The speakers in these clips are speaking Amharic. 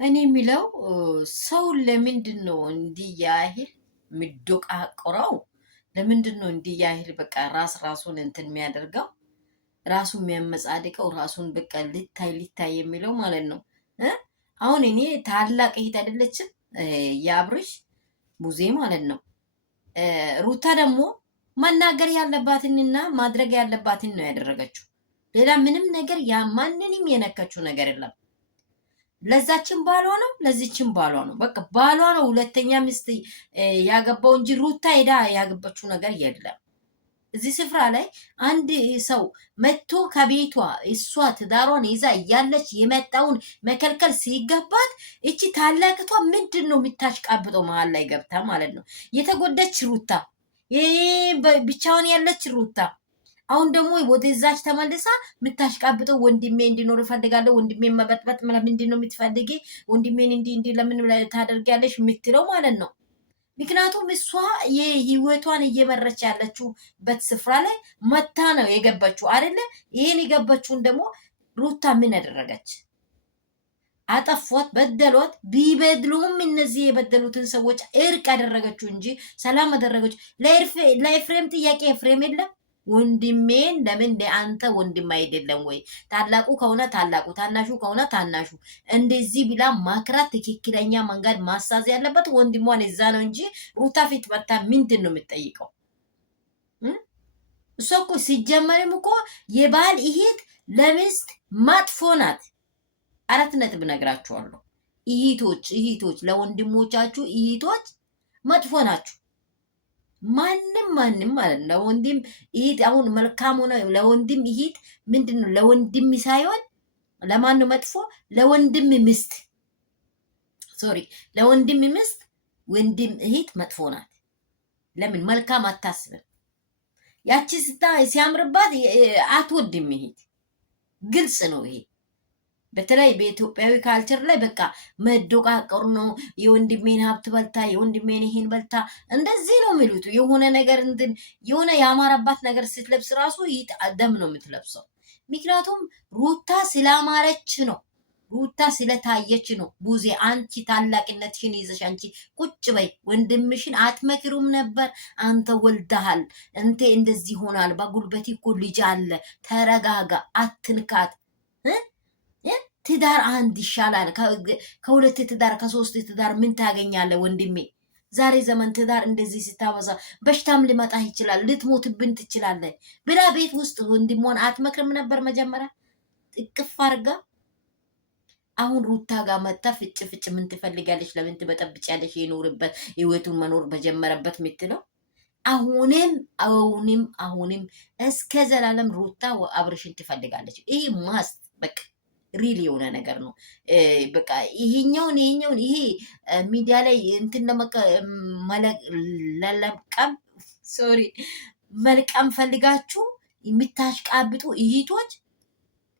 እኔ የሚለው ሰው ለምንድን ነው እንዲህ ያህል የሚዶቃቆረው? ለምንድን ነው እንዲህ ያህል በቃ ራሱን እንትን የሚያደርገው ራሱን የሚያመጻድቀው ራሱን በቃ ሊታይ የሚለው ማለት ነው እ አሁን እኔ ታላቅ እህት አይደለችም የአብርሽ ሙዜ ማለት ነው። ሩታ ደግሞ መናገር ያለባትንና ማድረግ ያለባትን ነው ያደረገችው። ሌላ ምንም ነገር ማንንም የነካችው ነገር የለም። ለዛችን ባሏ ነው፣ ለዚችን ባሏ ነው። በቃ ባሏ ነው ሁለተኛ ሚስት ያገባው እንጂ ሩታ ሄዳ ያገባችው ነገር የለም። እዚህ ስፍራ ላይ አንድ ሰው መጥቶ ከቤቷ እሷ ትዳሯን ይዛ እያለች የመጣውን መከልከል ሲገባት እቺ ታላቅቷ ምንድን ነው የምታሽቃብጠው? መሀል ላይ ገብታ ማለት ነው። የተጎዳች ሩታ፣ ብቻውን ያለች ሩታ አሁን ደግሞ ወደዛች ተመልሳ የምታሽቃብጠው ወንድሜ እንዲኖር እፈልጋለሁ፣ ወንድሜን መበጥበጥ ምንድን ነው የምትፈልጊ? ወንድሜን እንዲህ ለምን ታደርጊያለሽ የምትለው ማለት ነው። ምክንያቱም እሷ የህይወቷን እየመረች ያለችውበት ስፍራ ላይ መታ ነው የገባችው አይደለ? ይሄን የገባችውን ደግሞ ሩታ ምን ያደረገች? አጠፏት፣ በደሏት። ቢበድሉም እነዚህ የበደሉትን ሰዎች እርቅ ያደረገችው እንጂ ሰላም አደረገችው። ለኤፍሬም ጥያቄ ኤፍሬም የለም ወንድሜን ለምን አንተ ወንድም አይደለም ወይ? ታላቁ ከሆነ ታላቁ፣ ታናሹ ከሆነ ታናሹ እንደዚህ ብላ ማክራት ትክክለኛ መንገድ ማሳዝ ያለበት ወንድሟን እዛ ነው እንጂ ሩታ ፊት መታ ምንድን ነው የምትጠይቀው? እሷ እኮ ሲጀመርም እኮ የባል እህት ለሚስት መጥፎ ናት። 4 ነጥብ ነግራችኋለሁ። እህቶች ለወንድሞቻችሁ እህቶች መጥፎ ናችሁ። ማንም ማለት ለወንድም እህት አሁን መልካም ሆነ ለወንድም እህት ምንድነው? ለወንድም ሳይሆን ለማን ነው መጥፎ? ለወንድም ሚስት ለወንድም ሚስት ወንድም እህት መጥፎ ናት። ለምን መልካም አታስብም? ያቺ ሲያምርባት አትወድም እህት። ግልጽ ነው ይሄ። በተለይ በኢትዮጵያዊ ካልቸር ላይ በቃ መዶቃቀር ነው። የወንድሜን ሀብት በልታ የወንድሜን ይሄን በልታ እንደዚህ ነው የሚሉት። የሆነ ነገር እንትን የሆነ ያማረባት ነገር ስትለብስ ራሱ ደም ነው የምትለብሰው። ምክንያቱም ሩታ ስላማረች ነው፣ ሩታ ስለታየች ነው። ቡዜ አንቺ ታላቅነትሽን ይዘሽ አንቺ ቁጭ በይ። ወንድምሽን አትመክሩም ነበር? አንተ ወልደሃል፣ እንተ እንደዚህ ሆናል፣ በጉልበቴ እኮ ልጅ አለ፣ ተረጋጋ፣ አትንካት። ትዳር አንድ ይሻላል ከሁለት ትዳር ከሶስት ትዳር ምን ታገኛለህ ወንድሜ? ዛሬ ዘመን ትዳር እንደዚህ ስታበዛ በሽታም ሊመጣ ይችላል፣ ልትሞትብን ትችላለህ ብላ ቤት ውስጥ ወንድሟን አትመክርም ነበር መጀመሪያ? እቅፍ አርጋ አሁን ሩታ ጋር መጣ ፍጭ ምን ትፈልጋለች? ለምን ትበጠብጫለች? የኖርበት ህይወቱን መኖር በጀመረበት የምትለው አሁንም እስከ ዘላለም ሩታ አብርሽን ትፈልጋለች። ይሄ ማስት በቃ ሪል የሆነ ነገር ነው። በቃ ይሄኛውን ይሄ ሚዲያ ላይ እንትን ለለቀም መልቀም ፈልጋችሁ የምታሽቃብጡ እህቶች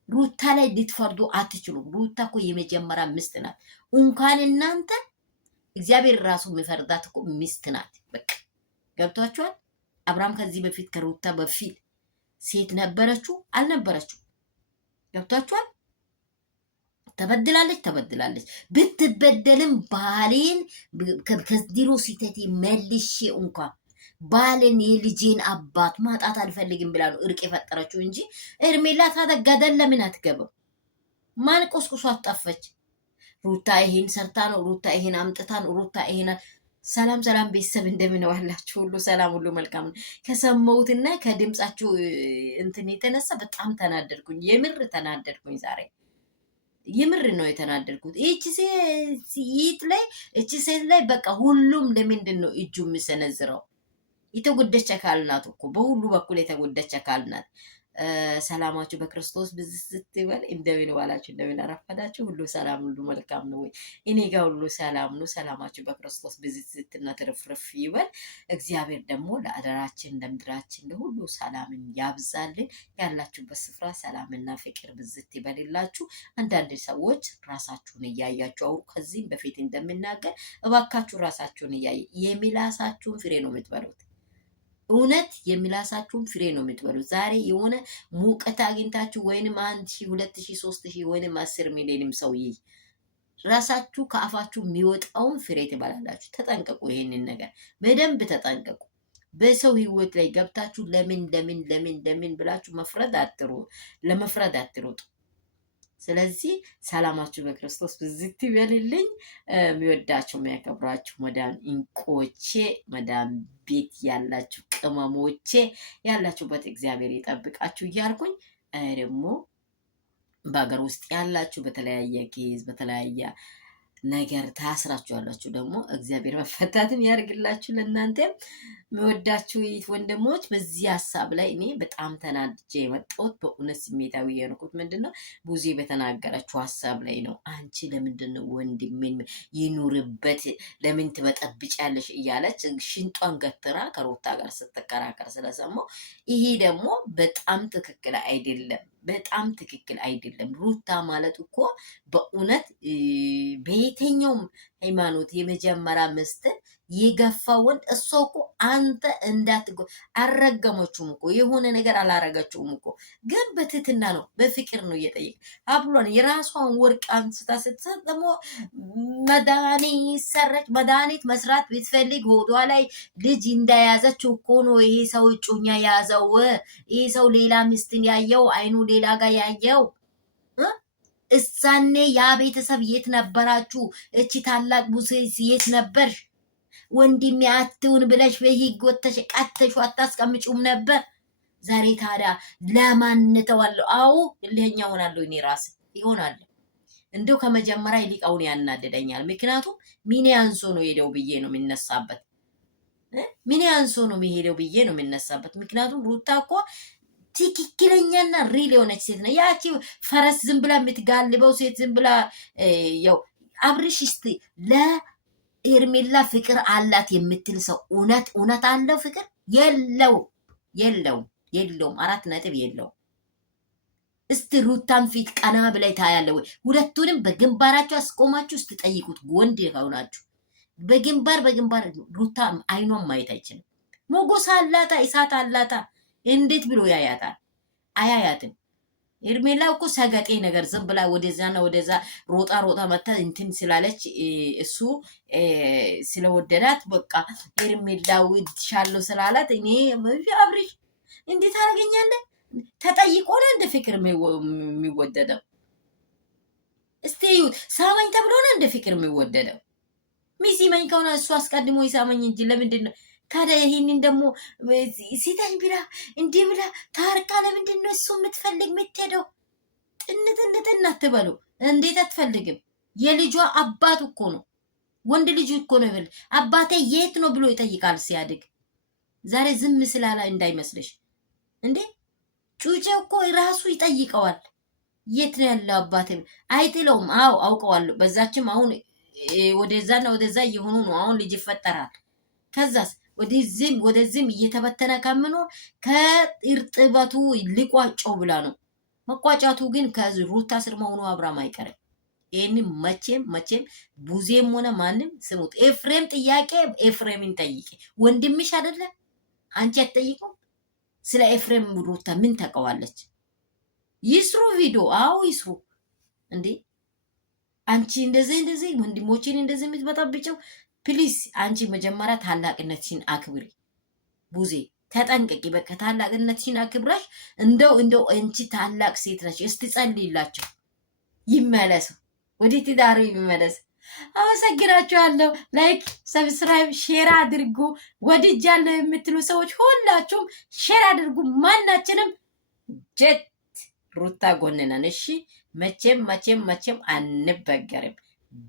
ሩታ ላይ ልትፈርዱ አትችሉም። ሩታ እኮ የመጀመሪያ ሚስት ናት። እንኳን እናንተ እግዚአብሔር ራሱ የሚፈርዳት እኮ ሚስት ናት። በቃ ገብቷችኋል? አብርሃም ከዚህ በፊት ከሩታ በፊት ሴት ነበረችው አልነበረችው? ገብቷችኋል? ተበድላለች። ብትበደልም ባሌን ከድሮ ሲተቴ መልሼ እንኳን ባልን የልጄን አባት ማጣት አልፈልግም ብላ ነው እርቅ የፈጠረችው እንጂ እርሜላ ታደጋደል ለምን አትገባም? ማን ቆስቁሷ አጣፈች? ሩታ ይሄን ሰርታ ነው፣ ሩታ ይሄን አምጥታ ነው፣ ሩታ ይሄን ሰላም ቤተሰብ እንደምን ዋላችሁ? ሁሉ ሰላም፣ ሁሉ መልካም ነው። ከሰማሁትና ከድምጻችሁ እንትን የተነሳ በጣም ተናደድኩኝ። የምር ተናደድኩኝ ዛሬ የምር ነው የተናደድኩት። እቺ ሴት ላይ በቃ ሁሉም ለምንድን ነው እጁ የሚሰነዝረው? የተጎደች አካል ናት እኮ በሁሉ በኩል የተጎደች አካል ናት። ሰላማችሁ በክርስቶስ ብዝት ይበል። እንደምን ዋላችሁ፣ እንደምን አረፈዳችሁ? ሁሉ ሰላም፣ ሁሉ መልካም ነው ወይ? እኔ ጋር ሁሉ ሰላም ነው። ሰላማችሁ በክርስቶስ ብዝትና ትርፍርፍ ይበል። እግዚአብሔር ደግሞ ለአደራችን ለምድራችን ለሁሉ ሰላምን ያብዛልን። ያላችሁበት ስፍራ ሰላምና ፍቅር ብዝት ይበልላችሁ። አንዳንድ ሰዎች ራሳችሁን እያያችሁ አውሩ። ከዚህም በፊት እንደምናገር እባካችሁ ራሳችሁን የሚላሳችሁን ፍሬ ነው የምትበሉት። እውነት የሚላሳችሁን ፍሬ ነው የምትበሉት። ዛሬ የሆነ ሙቀት አግኝታችሁ ወይንም 1000፣ 2000፣ 3000 ወይንም 10 ሚሊዮንም ሰው ራሳችሁ ከአፋችሁ የሚወጣውን ፍሬ ትበላላችሁ። ተጠንቀቁ፣ ይሄንን ነገር በደንብ ተጠንቀቁ። በሰው ህይወት ላይ ገብታችሁ ለምን ብላችሁ ለመፍረድ አትሩጡ። ስለዚህ ሰላማችሁ በክርስቶስ ብዝት ይበልልኝ። የሚወዳችሁ የሚያከብራችሁ መዳም እንቆቼ፣ መዳም ቤት ያላችሁ ቅመሞቼ ያላችሁበት እግዚአብሔር ይጠብቃችሁ እያልኩኝ ደግሞ በሀገር ውስጥ ያላችሁ በተለያየ ኬዝ በተለያየ ነገር ታስራችሁ ያላችሁ ደግሞ እግዚአብሔር መፈታትን ያርግላችሁ። ለእናንተ የሚወዳችሁ ወንድሞች፣ በዚህ ሀሳብ ላይ እኔ በጣም ተናድጄ የመጣሁት በእውነት ስሜታዊ የሆንኩት ምንድነው ቡዜ በተናገረችው ሀሳብ ላይ ነው። አንቺ ለምንድን ነው ወንድሜን ይኑርበት ለምን ትበጠብጫለሽ እያለች ሽንጧን ገትራ ከሩታ ጋር ስትከራከር ስለሰማው ይሄ ደግሞ በጣም ትክክል አይደለም። በጣም ትክክል አይደለም። ሩታ ማለት እኮ በእውነት በየትኛውም ሃይማኖት የመጀመሪያ ሚስት የገፋ ወንድ እሷ እኮ አንተ እንዳትጎ አልረገመችውም እኮ የሆነ ነገር አላረገችውም እኮ፣ ግን በትህትና ነው በፍቅር ነው እየጠየቅ አብሏን የራሷን ወርቅ አንስታ ስትሰጥ ደግሞ መድኃኒት መስራት ብትፈልግ ሆዷ ላይ ልጅ እንደያዘችው እኮ ነው ይሄ ሰው እጮኛ ያዘው። ይሄ ሰው ሌላ ሚስትን ያየው አይኑ ሌላ ጋር ያየው። እሳኔ ያ ቤተሰብ የት ነበራችሁ? እቺ ታላቅ ቡሴ የት ነበርሽ? ወንድሜ አትውን ብለሽ በህግ ወጥተሽ ቀጥተሽ አታስቀምጪውም ነበር? ዛሬ ታዲያ ለማን ተዋለው? አዎ እልህኛ ሆናለሁ እኔ ራስ ይሆናል። እንደው ከመጀመሪያ ይልቃውን ያናደደኛል። ምክንያቱም ሚኒ አንሶ ነው ሄደው ብዬ ነው የሚነሳበት። ሚኒ አንሶ ነው የሚሄደው ብዬ ነው የሚነሳበት። ምክንያቱም ሩታ እኮ ትክክለኛና ሪል የሆነች ሴት ነው። ያቺ ፈረስ ዝም ብላ የምትጋልበው ሴት ዝም ብላ ያው አብርሽ እስቲ ለሄርሜላ ፍቅር አላት የምትል ሰው እውነት አለው ፍቅር? የለውም። 4 ነጥብ የለውም። እስቲ ሩታን ፊት ቀና ብላይ ታያለ ወይ? ሁለቱንም በግንባራቸው አስቆማችሁ እስቲ ጠይቁት። ወንድ ሆናችሁ በግንባር ሩታ አይኗን ማየት አይችልም። ሞጎስ አላታ፣ እሳት አላታ። እንዴት ብሎ ያያታል? አያያትም። ሄርሜላ እኮ ሰገጤ ነገር ዝም ብላ ወደዛና ወደዛ ሮጣ መታ እንትን ስላለች እሱ ስለወደዳት በቃ ሄርሜላ ውድሻለሁ ስላላት እኔ አብርሽ እንዴት አደረገኛለህ? ተጠይቆ ነው እንደ ፍቅር የሚወደደው? እስቲ ሳመኝ ተብሎ ነው እንደ ፍቅር የሚወደደው? ሚሲመኝ ከሆነ እሱ አስቀድሞ ይሳመኝ እንጂ ለምንድን ነው ታዲያ ይሄንን ደግሞ ሲታኝ ብላ እንዲህ ብላ ታርቃ ለምንድን ነው እሱ የምትፈልግ የምትሄደው? ጥንት አትበሉ። እንዴት አትፈልግም? የልጇ አባት እኮ ነው። ወንድ ልጅ እኮ ነው ይበል። አባቴ የት ነው ብሎ ይጠይቃል ሲያድግ። ዛሬ ዝም ስላላ እንዳይመስልሽ እንዴ። ጩጬ እኮ ራሱ ይጠይቀዋል። የት ነው ያለው አባቴ? አይጥለውም። አዎ አውቀዋለሁ። በዛችም አሁን ወደዛና ወደዛ እየሆኑ ነው። አሁን ልጅ ይፈጠራል። ከዛስ ወደዚህም እየተበተነ ከምኖር ከእርጥበቱ ሊቋጨው ብላ ነው። መቋጫቱ ግን ከሩታ ስር መሆኑ አብራም አይቀርም። ይህን መቼም ቡዜም ሆነ ማንም ስሙት። ኤፍሬም ጥያቄ ኤፍሬምን ጠይቂ። ወንድምሽ አይደለ? አንቺ አትጠይቁም? ስለ ኤፍሬም ሩታ ምን ታውቀዋለች? ይስሩ ቪዲዮ። አዎ ይስሩ እንዴ። አንቺ እንደዚህ ወንድሞችን እንደዚህ የምትበጣብጨው ፕሊስ። አንቺ መጀመሪያ ታላቅነትሽን አክብሪ ቡዜ፣ ተጠንቀቂ። በቃ ታላቅነትሽን አክብራሽ እንደው አንቺ ታላቅ ሴት ነሽ። እስቲ ጸልይላችሁ ይመለሱ፣ ወደ ትዳሩ ይመለስ። አመሰግናችኋለሁ። ላይክ፣ ሰብስክራይብ፣ ሼር አድርጉ። ወድጃለሁ የምትሉ ሰዎች ሁላችሁም ሼር አድርጉ። ማናችንም ጀት ሩታ ጎንነን። እሺ መቼም አንበገርም።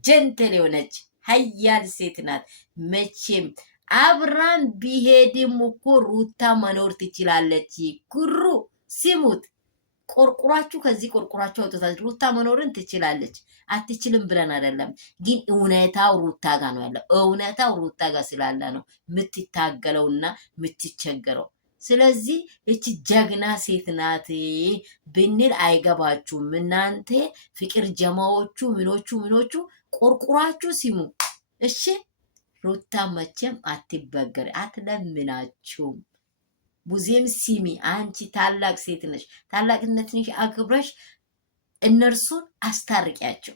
ጀንተል የሆነች ሀያል ሴት ናት። መቼም አብራም ቢሄድም እኮ ሩታ መኖር ትችላለች። ጉሩ ሲሙት ቆርቁራችሁ ከዚህ ቆርቁራችሁ አውጥታችሁ ሩታ መኖርን ትችላለች። አትችልም ብለን አይደለም፣ ግን እውነታው ሩታ ጋር ነው ያለው። እውነታው ሩታ ጋር ስላለ ነው የምትታገለውና የምትቸገረው። ስለዚህ እቺ ጀግና ሴት ናት ብንል አይገባችሁም። እናንተ ፍቅር ጀማዎቹ ምኖቹ ቆርቁራችሁ ሲሙ። እሺ ሩታ መቼም አትበገር፣ አትለምናችሁም። ቡዜም ሲሚ፣ አንቺ ታላቅ ሴት ነሽ። ታላቅነትሽ አክብረሽ እነርሱን አስታርቂያቸው።